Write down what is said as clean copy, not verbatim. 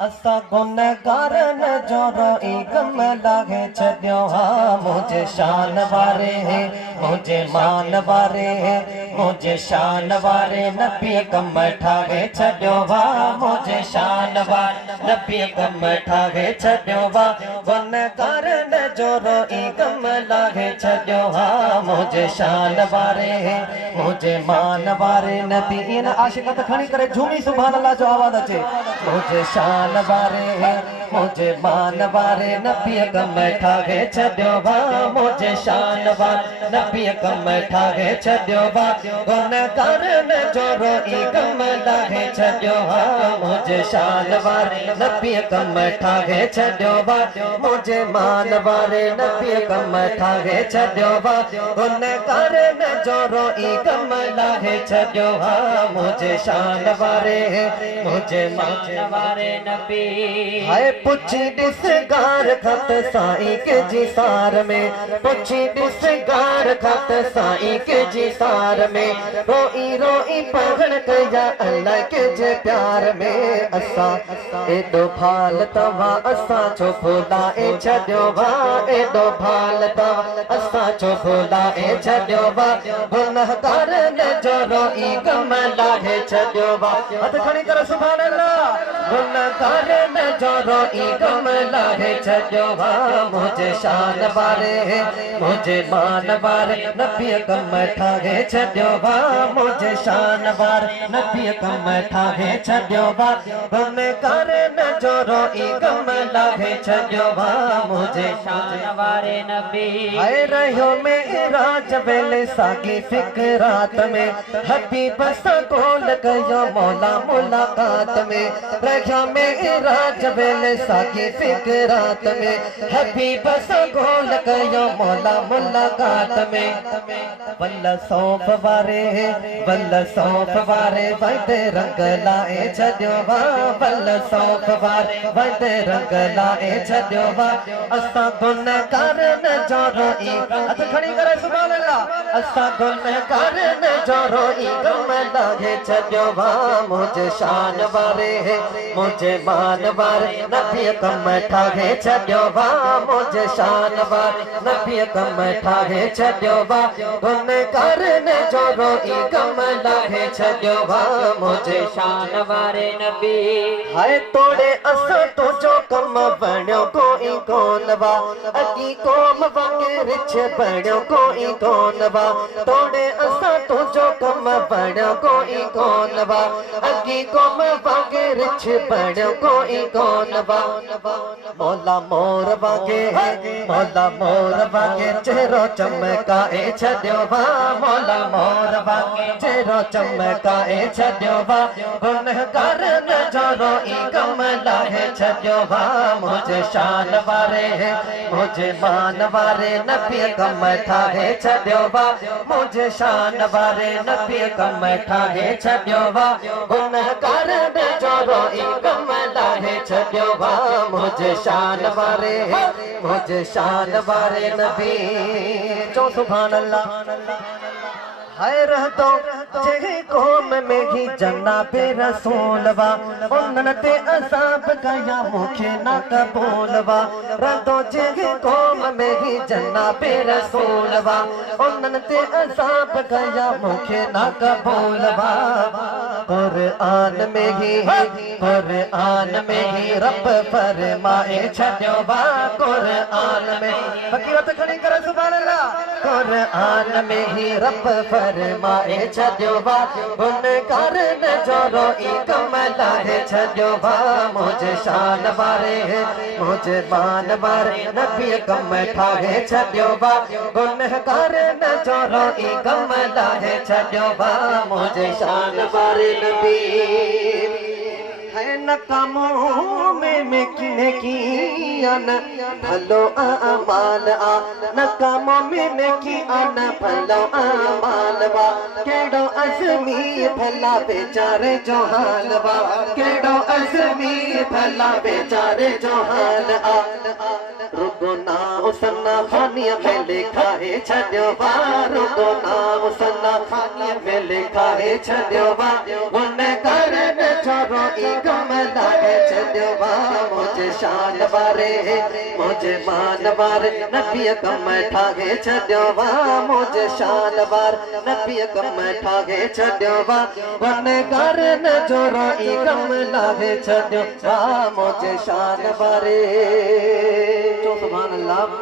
असा गुनहगार न जोरो कम लागे छड्यो हाँ मुझे शान वारे है मुझे मान वारे है मुझे शान वारे नबी कम ठागे छड्यो हाँ मुझे शान वारे नबी कम ठागे छड्यो हाँ गुनहगार न जोरो कम लागे छड्यो हाँ मुझे शान वारे है मुझे मान वारे नबी इन आशिक़त खणी करे झूमी सुभान अल्लाह जो आवाज़ अचे मुझे शान वारे मुझे मान वारे नबी कम ठागे छड्यो हाँ मुझे शान वारे नबी कम ठागे छड्यो हाँ गुनहगार न जोरो कम लागे छड्यो हाँ मुझे शान वारे नबी कम ठागे छड्यो हाँ मुझे मान वारे नबी कम ठागे छड्यो हाँ गुनहगार न जोरो कम लागे छड्यो हाँ मुझे शान वारे मुझे मान वारे नबी हाय पुछी दिस गार खत साईं के जी सार में पुछी दिस गार खत साईं के जी सार में रोई रोई पगड़ कया अल्लाह के जे प्यार में असा एडो फाल तवा असा छो भुलाए छड्यो वा एडो फाल तवा असा छो भुलाए छड्यो वा गुनहगार ने जो रोई कम लागे छड्यो वा हथ खड़ी कर सुभान अल्लाह गुनहगार न जो रोई कम लागे छड्यो वा मुझे शान वारे मुझे मान वारे नबी कम ठागे छड्यो वा मुझे शान वारे नबी कम ठागे छड्यो वा गुनहगार न जो रोई कम लागे छड्यो वा मुझे शान वारे नबी आए रहियो में राज वेले सागी फिक्रात में हबीब सा कोल कयो मौला मुलाकात में रहियो में राज वेले सागी फिक्रात में हबीब सा कोल कयो मौला मुलाकात में वल्ला सौंफ वारे वदे रंग लाए छड्यो वा वल्ला सौंफ वारे वदे रंग लाए छड्यो वा असा गुनहगार न जो रोई हथ खड़ी करे सुभान अल्लाह असा गुनहगार न जो रोई कम लागे छड्यो वा मुझे शान वारे मुझे मान वारे नबी कम ठागे छड्यो वा मुझे शान वारे नबी कम ठागे छड्यो वा गुनहगार न जो रोई कम लागे छड्यो वा मुझे शान वारे नबी हाय तोड़े असा तो जो कम बण्यो कोई कोन वा अगी कोम वांगे रिछ बण्यो कोई कोन वा तोड़े असा तो जो कम बण्यो कोई कोन वा अगी कोम वांगे रिछ बण्यो कोई कोन वा मौला मोर वांगे चेहरो चमकाए छड्यो वा मौला मोर वांगे चेहरो चमकाए छड्यो वा गुनहगार न जो रोई कम लागे छड्यो वा मुझे शान वारे मुझे मान वारे नबी कम ठागे छड्यो वा मुझे शान वारे नबी कम ठागे छड्यो वा गुनहगार न जो रोई कम लागे छड्यो वा मुझे शान वारे नबी जो सुभान अल्लाह हाय रहतो जे कौम में ही जनाबे रसूल वा उन्हनि ते अज़ाब कया मूंखे न कबूल वा रहतो जे कौम में ही जनाबे रसूल वा उन्हनि ते अज़ाब कया मूंखे न कबूल वा कुरान में ही रब फरमाए छड्यो वा कुरान में फकीरत खड़ी करे सुभान अल्लाह कुरान में ही रब फरमाए छड्यो वा गुनहगार न जो रोई कम लागे छड्यो वा मुझे शान वारे मुझे मान वारे नबी कम ठागे छड्यो वा गुनहगार न जो रोई कम लागे छड्यो वा मुझे शान वारे नबी है नकामों में किने किया न भलो आमाल आ नकामों में किया न भलो आमाल वा केड़ो अज़मी भला बेचारे जो हाल वा केड़ो अज़मी भला बेचारे जो हाल आ रुगो ना मुसन्ना खानिया में लिखा है छड्यो बारो को नाम मुसन्ना खानिया में लिखा है छड्यो बा गुनहगार न छोरो ई गम लागे छड्यो बा मुझे शान बारे मुझे मान बारे नबी कम ठागे छड्यो बा मुझे शान बार नबी कम ठागे छड्यो बा गुनहगार न छोरो ई गम लागे छड्यो बा मुझे शान बारे। सुभान अल्लाह।